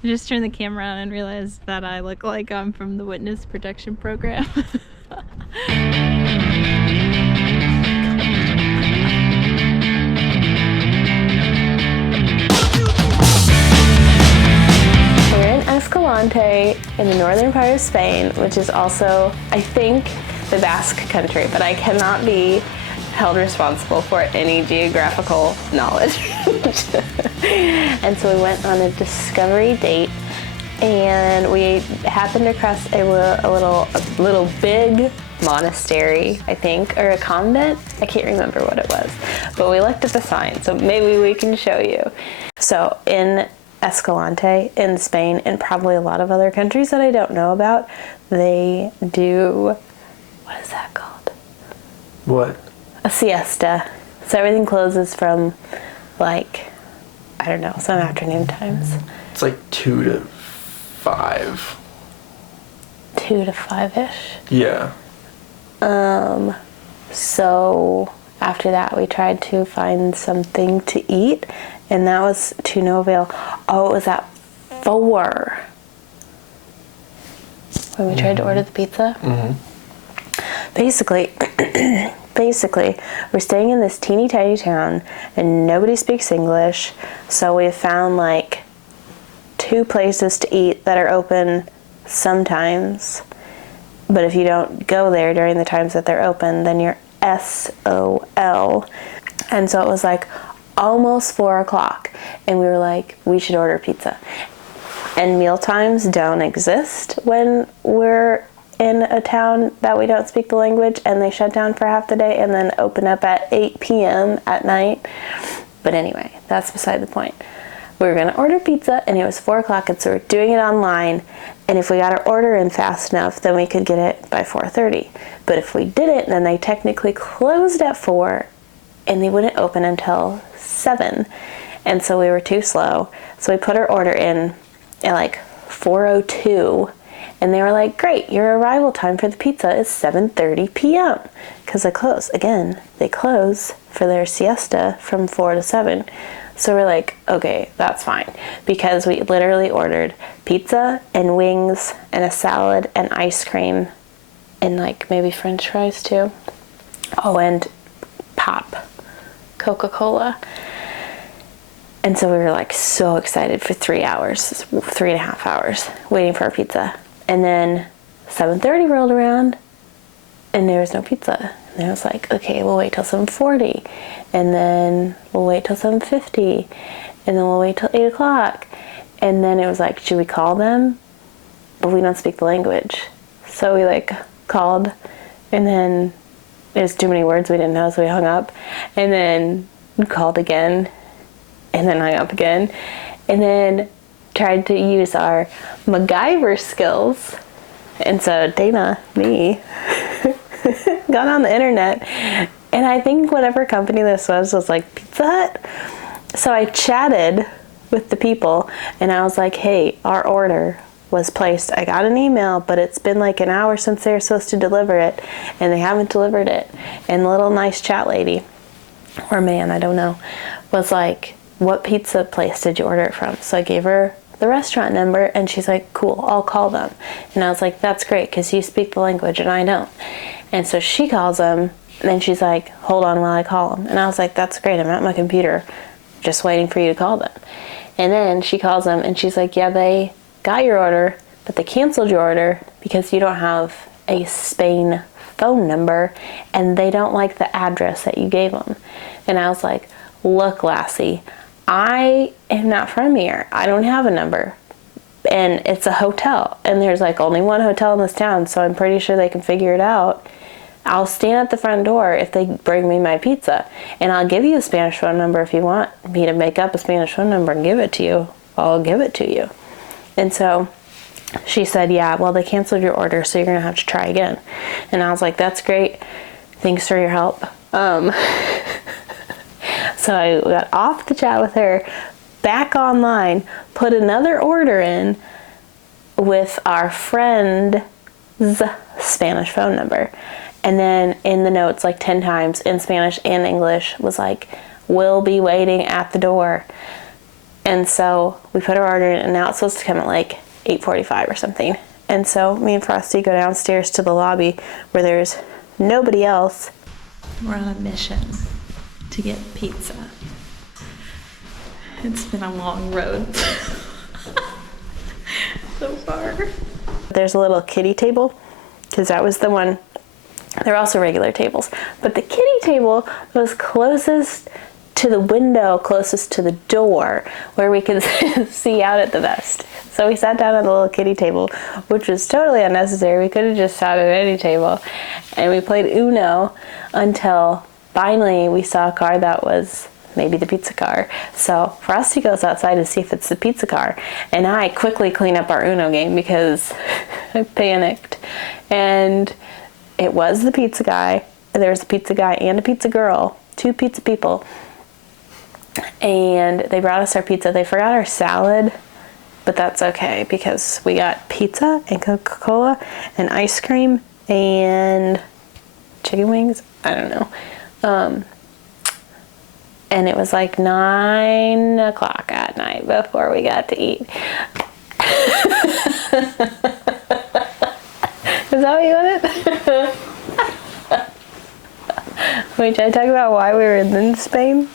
I just turned the camera on and realized that I look like I'm from the Witness Protection Program. We're in Escalante in the northern part of Spain, which is also, I think, the Basque country, but I cannot be held responsible for any geographical knowledge. And so we went on a discovery date, and we happened across a little big monastery, I think, or a convent. I can't remember what it was, but we looked at the sign, so maybe we can show you. So in Escalante in Spain, and probably a lot of other countries that I don't know about, they do, what is that called? What? A siesta. So everything closes from, like, I don't know, some afternoon times. It's like 2 to 5. 2 to 5-ish. Yeah. So after that we tried to find something to eat, and that was to no avail. Oh, it was at 4 when we tried to order the pizza. Mm-hmm. Basically, we're staying in this teeny tiny town and nobody speaks English, so we found like 2 places to eat that are open sometimes, but if you don't go there during the times that they're open, then you're SOL. And so it was like almost 4 o'clock, and we were like, we should order pizza. And meal times don't exist when we're in a town that we don't speak the language, and they shut down for half the day and then open up at 8 p.m. at night. But anyway, that's beside the point. We were going to order pizza, and it was 4 o'clock, and so we're doing it online, and if we got our order in fast enough, then we could get it by 4:30. But if we didn't, then they technically closed at 4, and they wouldn't open until 7. And so we were too slow, so we put our order in at like 4:02, and they were like, great, your arrival time for the pizza is 7:30 p.m. because they close. Again, they close for their siesta from 4 to 7. So we're like, okay, that's fine, because we literally ordered pizza and wings and a salad and ice cream and like maybe French fries too. Oh, and pop, Coca-Cola. And so we were like so excited for 3 hours, 3.5 hours waiting for our pizza. And then 7:30 rolled around and there was no pizza. And I was like, okay, we'll wait till 7:40, and then we'll wait till 7:50, and then we'll wait till 8 o'clock. And then it was like, should we call them? But we don't speak the language. So we like called, and then there's too many words we didn't know, so we hung up. And then we called again, and then hung up again, and then tried to use our MacGyver skills. And so Dana, me, got on the internet, and I think whatever company this was like Pizza Hut. So I chatted with the people, and I was like, hey, our order was placed. I got an email, but it's been like an hour since they were supposed to deliver it, and they haven't delivered it. And the little nice chat lady, or man, I don't know, was like, what pizza place did you order it from? So I gave her the restaurant number, and she's like, cool, I'll call them. And I was like, that's great, because you speak the language and I don't. And so she calls them, and then she's like, hold on while I call them. And I was like, that's great, I'm at my computer just waiting for you to call them. And then she calls them, and she's like, yeah, they got your order, but they canceled your order because you don't have a Spain phone number, and they don't like the address that you gave them. And I was like, look, lassie, I am not from here. I don't have a number. And it's a hotel, and there's like only one hotel in this town, so I'm pretty sure they can figure it out. I'll stand at the front door if they bring me my pizza, and I'll give you a Spanish phone number if you want me to make up a Spanish phone number and give it to you. I'll give it to you. And so she said, yeah, well, they canceled your order, so you're gonna have to try again. And I was like, that's great, thanks for your help. So I got off the chat with her, back online, put another order in with our friend's Spanish phone number. And then in the notes, like 10 times in Spanish and English, was like, we'll be waiting at the door. And so we put our order in, and now it's supposed to come at like 8:45 or something. And so me and Frosty go downstairs to the lobby where there's nobody else. We're on a mission to get pizza. It's been a long road so far. There's a little kiddie table, because that was the one. There are also regular tables, but the kiddie table was closest to the window, closest to the door, where we could see out at the best. So we sat down at the little kiddie table, which was totally unnecessary. We could have just sat at any table, and we played Uno until finally we saw a car that was maybe the pizza car. So Frosty goes outside to see if it's the pizza car, and I quickly clean up our Uno game because I panicked. And it was the pizza guy. There was a pizza guy and a pizza girl, 2 pizza people. And they brought us our pizza. They forgot our salad, but that's okay because we got pizza and Coca-Cola and ice cream and chicken wings. I don't know. And it was like 9 o'clock at night before we got to eat. Is that what you wanted? Wait, should I talk about why we were in Spain?